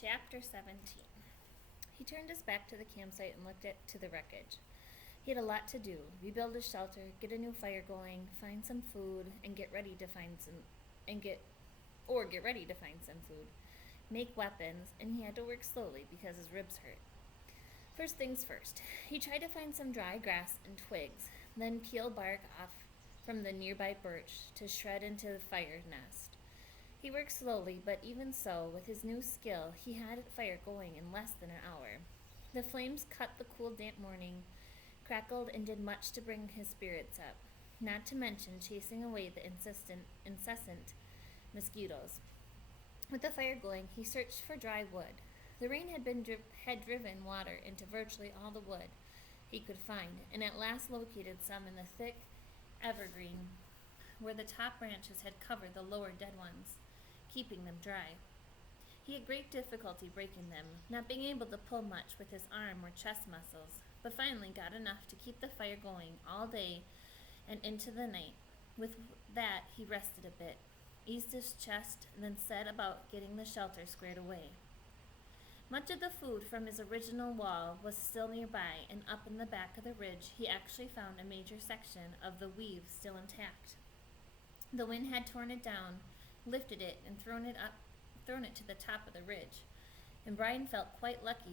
Chapter 17. He turned his back to the campsite and looked to the wreckage. He had a lot to do: rebuild his shelter, get a new fire going, find some food, and get ready to find some food, make weapons, and he had to work slowly because his ribs hurt. First things first, he tried to find some dry grass and twigs, then peel bark off from the nearby birch to shred into the fire nest. He worked slowly, but even so, with his new skill, he had a fire going in less than an hour. The flames cut the cool, damp morning, crackled, and did much to bring his spirits up, not to mention chasing away the incessant mosquitoes. With the fire going, he searched for dry wood. The rain had driven water into virtually all the wood he could find, and at last located some in the thick evergreen where the top branches had covered the lower dead ones, keeping them dry. He had great difficulty breaking them, not being able to pull much with his arm or chest muscles, but finally got enough to keep the fire going all day and into the night. With that, he rested a bit, eased his chest, and then set about getting the shelter squared away. Much of the food from his original wall was still nearby, and up in the back of the ridge he actually found a major section of the weave still intact. The wind had torn it down, lifted it, and thrown it to the top of the ridge, and Brian felt quite lucky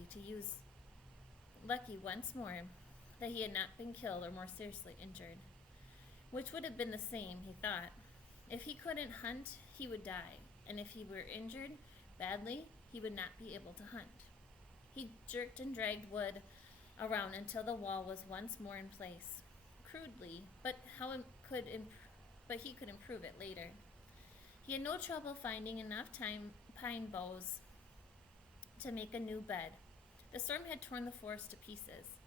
once more that he had not been killed or more seriously injured, which would have been the same, he thought. If he couldn't hunt, he would die, and if he were injured badly, he would not be able to hunt. He jerked and dragged wood around until the wall was once more in place, crudely, but he could improve it later. He had no trouble finding enough pine boughs to make a new bed. The storm had torn the forest to pieces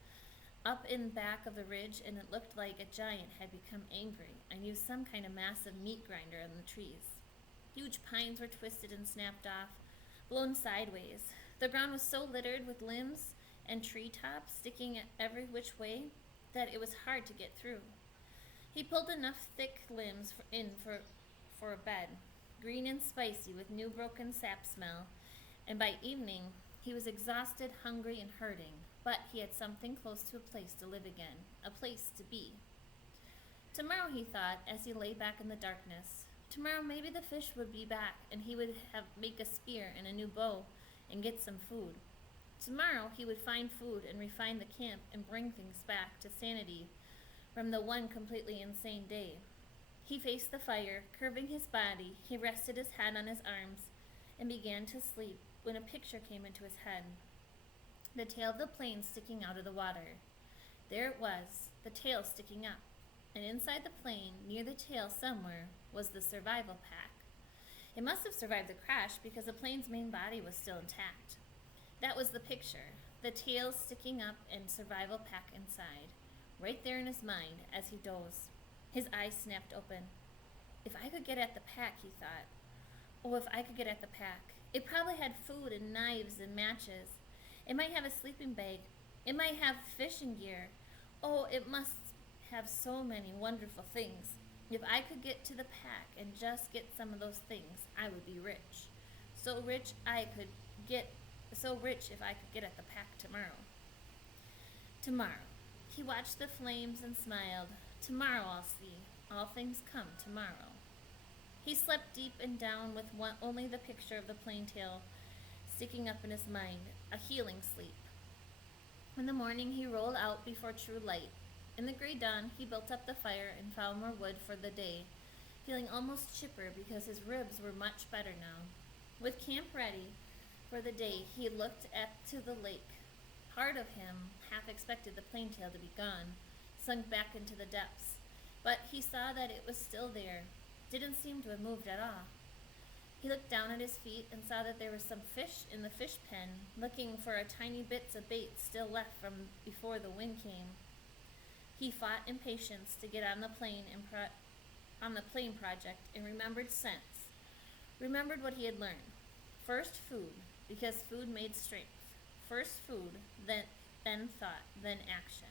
up in back of the ridge, and it looked like a giant had become angry and used some kind of massive meat grinder on the trees. Huge pines were twisted and snapped off, blown sideways. The ground was so littered with limbs and tree tops sticking every which way that it was hard to get through. He pulled enough thick limbs for a bed, green and spicy with new broken sap smell, and by evening he was exhausted, hungry, and hurting, but he had something close to a place to live again, a place to be. Tomorrow, he thought, as he lay back in the darkness, tomorrow maybe the fish would be back, and he would make a spear and a new bow and get some food. Tomorrow he would find food and refine the camp and bring things back to sanity from the one completely insane day. He faced the fire, curving his body. He rested his head on his arms and began to sleep when a picture came into his head. The tail of the plane sticking out of the water. There it was, the tail sticking up. And inside the plane, near the tail somewhere, was the survival pack. It must have survived the crash because the plane's main body was still intact. That was the picture, the tail sticking up and survival pack inside, right there in his mind as he dozed. His eyes snapped open. If I could get at the pack, he thought. Oh, if I could get at the pack. It probably had food and knives and matches. It might have a sleeping bag. It might have fishing gear. Oh, it must have so many wonderful things. If I could get to the pack and just get some of those things, I would be rich. So rich if I could get at the pack tomorrow. Tomorrow. He watched the flames and smiled. Tomorrow I'll see. All things come tomorrow. He slept deep and down with only the picture of the plane tail sticking up in his mind, a healing sleep. In the morning he rolled out before true light. In the gray dawn he built up the fire and found more wood for the day, feeling almost chipper because his ribs were much better now. With camp ready for the day, he looked to the lake. Part of him half expected the plane tail to be gone, sunk back into the depths, but he saw that it was still there, didn't seem to have moved at all. He looked down at his feet and saw that there was some fish in the fish pen, looking for a tiny bits of bait still left from before the wind came. He fought impatience to get on the plane project and remembered sense, remembered what he had learned. First food, because food made strength. First food, then thought, then action.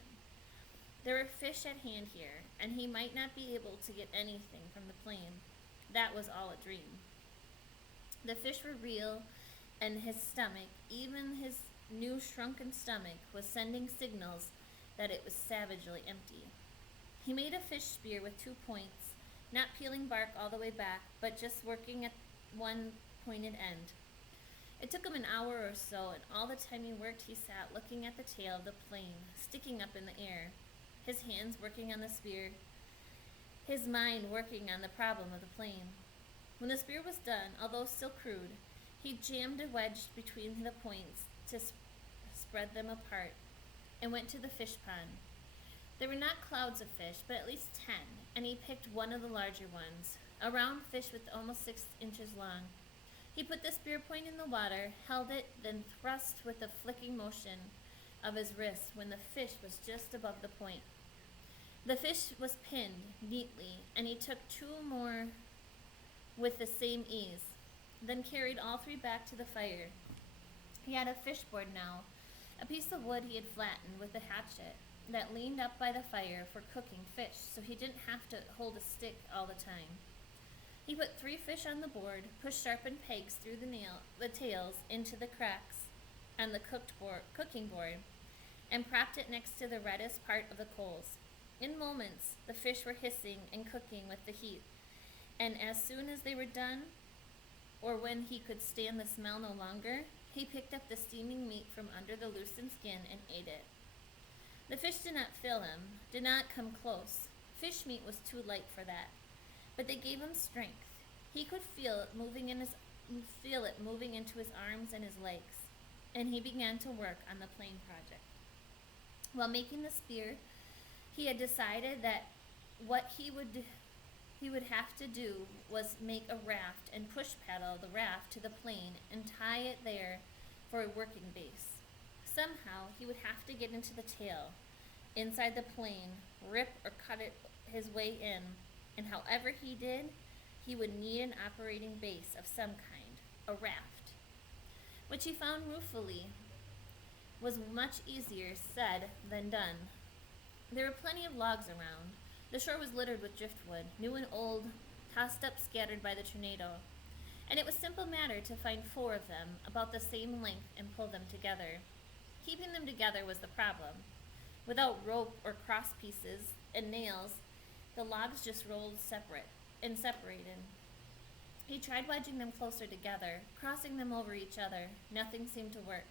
There were fish at hand here, and he might not be able to get anything from the plane. That was all a dream. The fish were real and his stomach, even his new shrunken stomach, was sending signals that it was savagely empty. He made a fish spear with 2 points, not peeling bark all the way back, but just working at one pointed end. It took him an hour or so, and all the time he worked, he sat looking at the tail of the plane, sticking up in the air, his hands working on the spear, his mind working on the problem of the plane. When the spear was done, although still crude, he jammed a wedge between the points to spread them apart and went to the fish pond. There were not clouds of fish, but at least 10, and he picked one of the larger ones, a round fish with almost 6 inches long. He put the spear point in the water, held it, then thrust with a flicking motion of his wrist when the fish was just above the point. The fish was pinned neatly, and he took 2 more with the same ease, then carried all 3 back to the fire. He had a fish board now, a piece of wood he had flattened with a hatchet that leaned up by the fire for cooking fish, so he didn't have to hold a stick all the time. He put 3 fish on the board, pushed sharpened pegs through the tails into the cracks on the cooking board, and propped it next to the reddest part of the coals. In moments, the fish were hissing and cooking with the heat, and as soon as they were done, or when he could stand the smell no longer, he picked up the steaming meat from under the loosened skin and ate it. The fish did not fill him, did not come close. Fish meat was too light for that, but they gave him strength. He could feel it moving into his arms and his legs, and he began to work on the plane project. While making the spear, he had decided that what he would have to do was make a raft and push paddle the raft to the plane and tie it there for a working base. Somehow he would have to get into the tail, inside the plane, rip or cut it his way in, and however he did, he would need an operating base of some kind, a raft, which he found ruefully was much easier said than done. There were plenty of logs around. The shore was littered with driftwood, new and old, tossed up, scattered by the tornado, and it was a simple matter to find 4 of them about the same length and pull them together. Keeping them together was the problem. Without rope or cross pieces and nails, the logs just rolled separated. He tried wedging them closer together, crossing them over each other. Nothing seemed to work,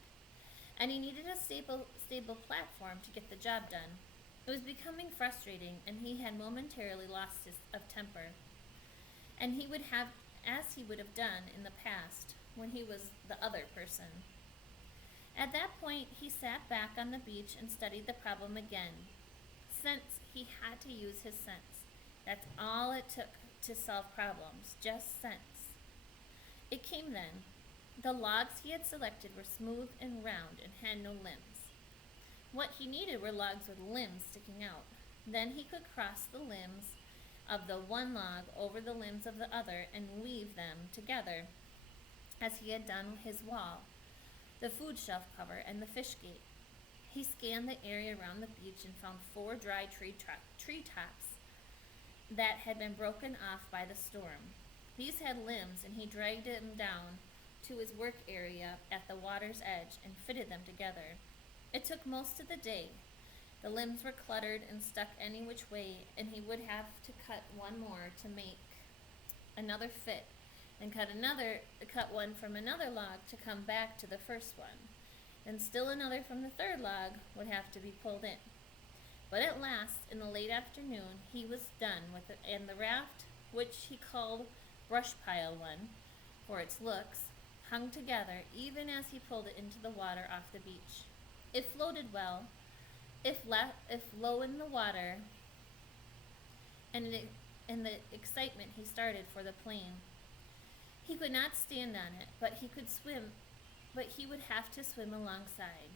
and he needed a stable platform to get the job done. It was becoming frustrating, and he had momentarily lost his temper, and he would have, as he would have done in the past when he was the other person. At that point, he sat back on the beach and studied the problem again. Sense, he had to use his sense. That's all it took to solve problems, just sense. It came then. The logs he had selected were smooth and round and had no limbs. What he needed were logs with limbs sticking out. Then he could cross the limbs of the one log over the limbs of the other and weave them together, as he had done his wall, the food shelf cover, and the fish gate. He scanned the area around the beach and found 4 dry tree tops that had been broken off by the storm. These had limbs, and he dragged them down to his work area at the water's edge and fitted them together. It took most of the day. The limbs were cluttered and stuck any which way, and he would have to cut 1 more to make another fit, then cut one from another log to come back to the first one. Then still another from the 3rd log would have to be pulled in. But at last, in the late afternoon, he was done with it, and the raft, which he called Brush Pile 1 for its looks, hung together even as he pulled it into the water off the beach. It floated well, if low in the water, and in the excitement he started for the plane. He could not stand on it, but he could swim, but he would have to swim alongside.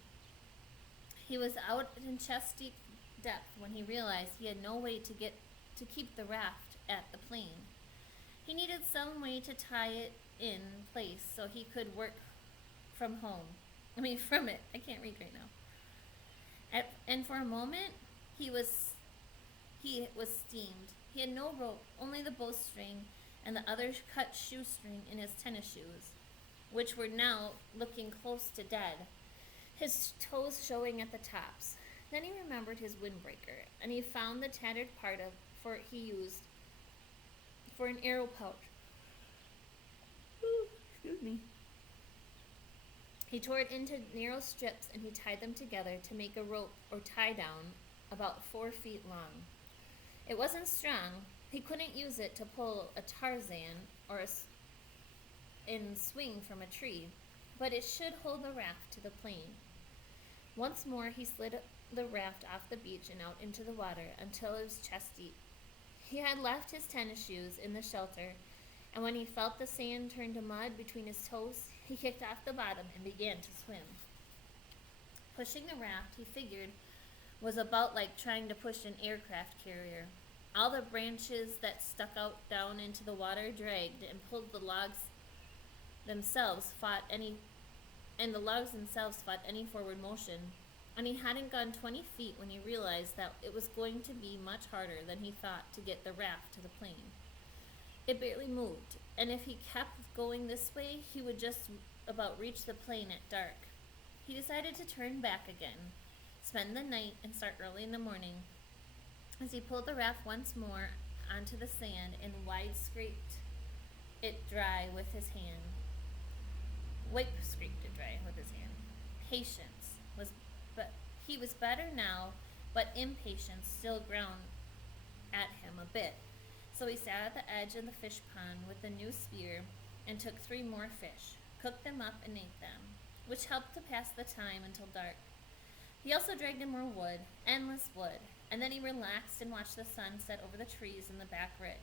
He was out in chest-deep depth when he realized he had no way to keep the raft at the plane. He needed some way to tie it in place so he could work from it. I can't read right now. And for a moment, he was steamed. He had no rope, only the bowstring and the other cut shoestring in his tennis shoes. which were now looking close to dead, his toes showing at the tops. Then he remembered his windbreaker, and he found the tattered part of for he used for an arrow pouch. Ooh, excuse me. He tore it into narrow strips and he tied them together to make a rope or tie down about 4 feet long. It wasn't strong. He couldn't use it to pull a Tarzan or and swing from a tree, but it should hold the raft to the plain. Once more he slid the raft off the beach and out into the water until it was chest deep. He had left his tennis shoes in the shelter, and when he felt the sand turn to mud between his toes, he kicked off the bottom and began to swim. Pushing the raft, he figured, was about like trying to push an aircraft carrier. All the branches that stuck out down into the water dragged and pulled the logs themselves fought any forward motion, and he hadn't gone 20 feet when he realized that it was going to be much harder than he thought to get the raft to the plain. It barely moved, and if he kept going this way, he would just about reach the plain at dark. He decided to turn back again, spend the night, and start early in the morning. As he pulled the raft once more onto the sand and scraped it dry with his hand. Patience was, but he was better now, but impatience still ground at him a bit. So he sat at the edge of the fish pond with the new spear and took 3 more fish, cooked them up and ate them, which helped to pass the time until dark. He also dragged in more wood, endless wood, and then he relaxed and watched the sun set over the trees in the back ridge.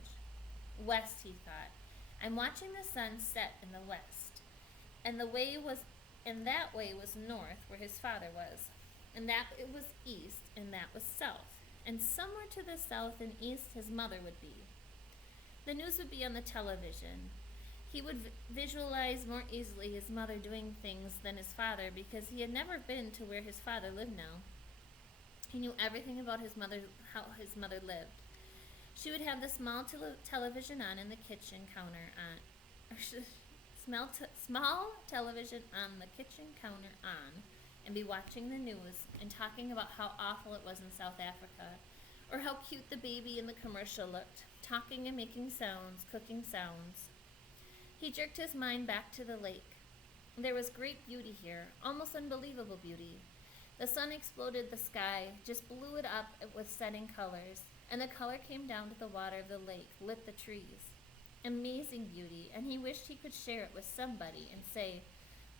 West, he thought. I'm watching the sun set in the west. And that way was north, where his father was. And that it was east, and that was south. And somewhere to the south and east his mother would be. The news would be on the television. He would visualize more easily his mother doing things than his father because he had never been to where his father lived now. He knew everything about how his mother lived. She would have the small television on in the kitchen counter small television on the kitchen counter on, and be watching the news and talking about how awful it was in South Africa, or how cute the baby in the commercial looked, talking and making sounds, cooking sounds. He jerked his mind back to the lake. There was great beauty here, almost unbelievable beauty. The sun exploded the sky, just blew it up with setting colors, and the color came down to the water of the lake, lit the trees. Amazing beauty, and he wished he could share it with somebody and say,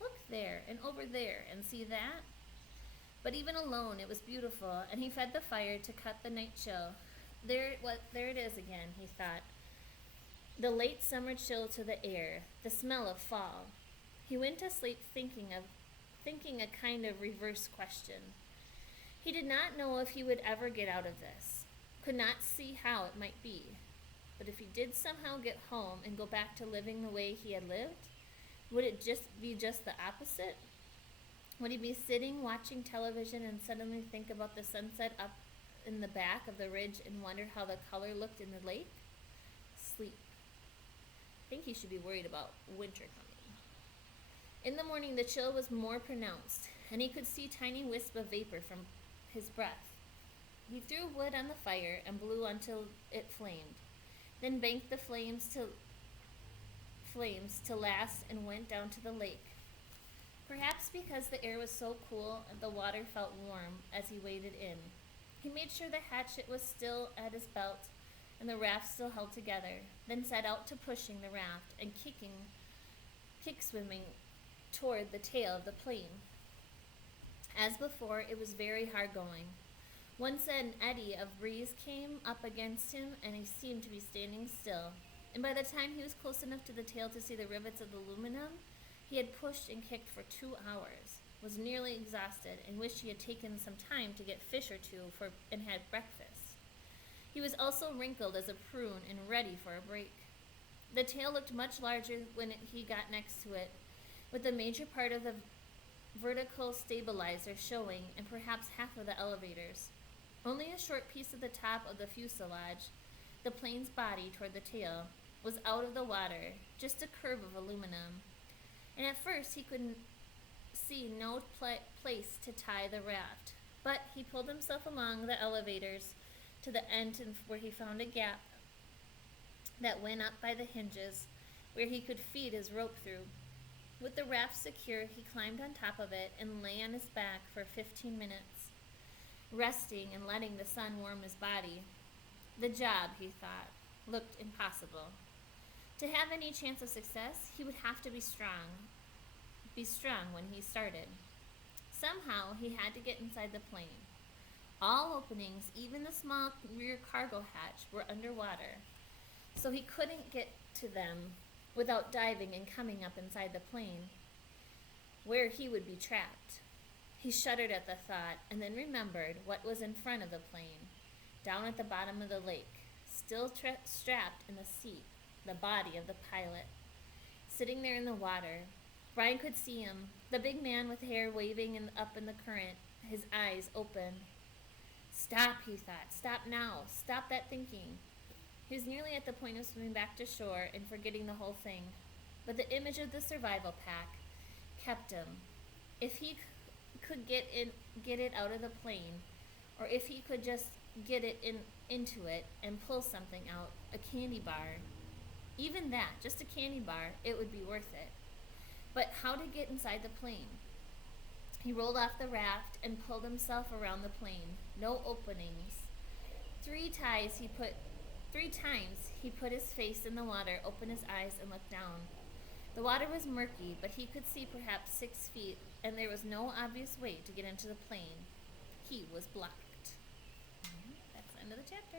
look there and over there and see that. But even alone it was beautiful, and he fed the fire to cut the night chill. There it is again, he thought. The late summer chill to the air, the smell of fall. He went to sleep thinking a kind of reverse question. He did not know if he would ever get out of this, could not see how it might be. But if he did somehow get home and go back to living the way he had lived, would it be just the opposite? Would he be sitting watching television and suddenly think about the sunset up in the back of the ridge and wonder how the color looked in the lake? Sleep. I think he should be worried about winter coming. In the morning, the chill was more pronounced, and he could see tiny wisps of vapor from his breath. He threw wood on the fire and blew until it flamed, then banked the flames to last and went down to the lake. Perhaps because the air was so cool and the water felt warm as he waded in. He made sure the hatchet was still at his belt and the raft still held together, then set out to pushing the raft and kick swimming toward the tail of the plane. As before, it was very hard going. Once an eddy of breeze came up against him, and he seemed to be standing still. And by the time he was close enough to the tail to see the rivets of the aluminum, he had pushed and kicked for 2 hours, was nearly exhausted, and wished he had taken some time to get fish or two and had breakfast. He was also wrinkled as a prune and ready for a break. The tail looked much larger when he got next to it, with the major part of the vertical stabilizer showing and perhaps half of the elevators. Only a short piece of the top of the fuselage, the plane's body toward the tail, was out of the water, just a curve of aluminum. and at first he couldn't see no place to tie the raft. But he pulled himself along the elevators to the end where he found a gap that went up by the hinges where he could feed his rope through. With the raft secure, he climbed on top of it and lay on his back for 15 minutes, resting and letting the sun warm his body. The job, he thought, looked impossible. To have any chance of success, he would have to be strong. Be strong when he started. Somehow, he had to get inside the plane. All openings, even the small rear cargo hatch, were underwater, so he couldn't get to them without diving and coming up inside the plane, where he would be trapped. He shuddered at the thought and then remembered what was in front of the plane, down at the bottom of the lake, still strapped in the seat, the body of the pilot, sitting there in the water. Brian could see him, the big man with hair waving up in the current, his eyes open. Stop, he thought. Stop now. Stop that thinking. He was nearly at the point of swimming back to shore and forgetting the whole thing. But the image of the survival pack kept him. If he could get it out of the plane, or if he could just get it into it and pull something out, a candy bar, even that, just a candy bar, it would be worth it. But how to get inside the plane? He rolled off the raft and pulled himself around the plane. No openings. 3 times he put his face in the water, opened his eyes, and looked down. The water was murky, but he could see perhaps 6 feet, and there was no obvious way to get into the plane. He was blocked. That's the end of the chapter.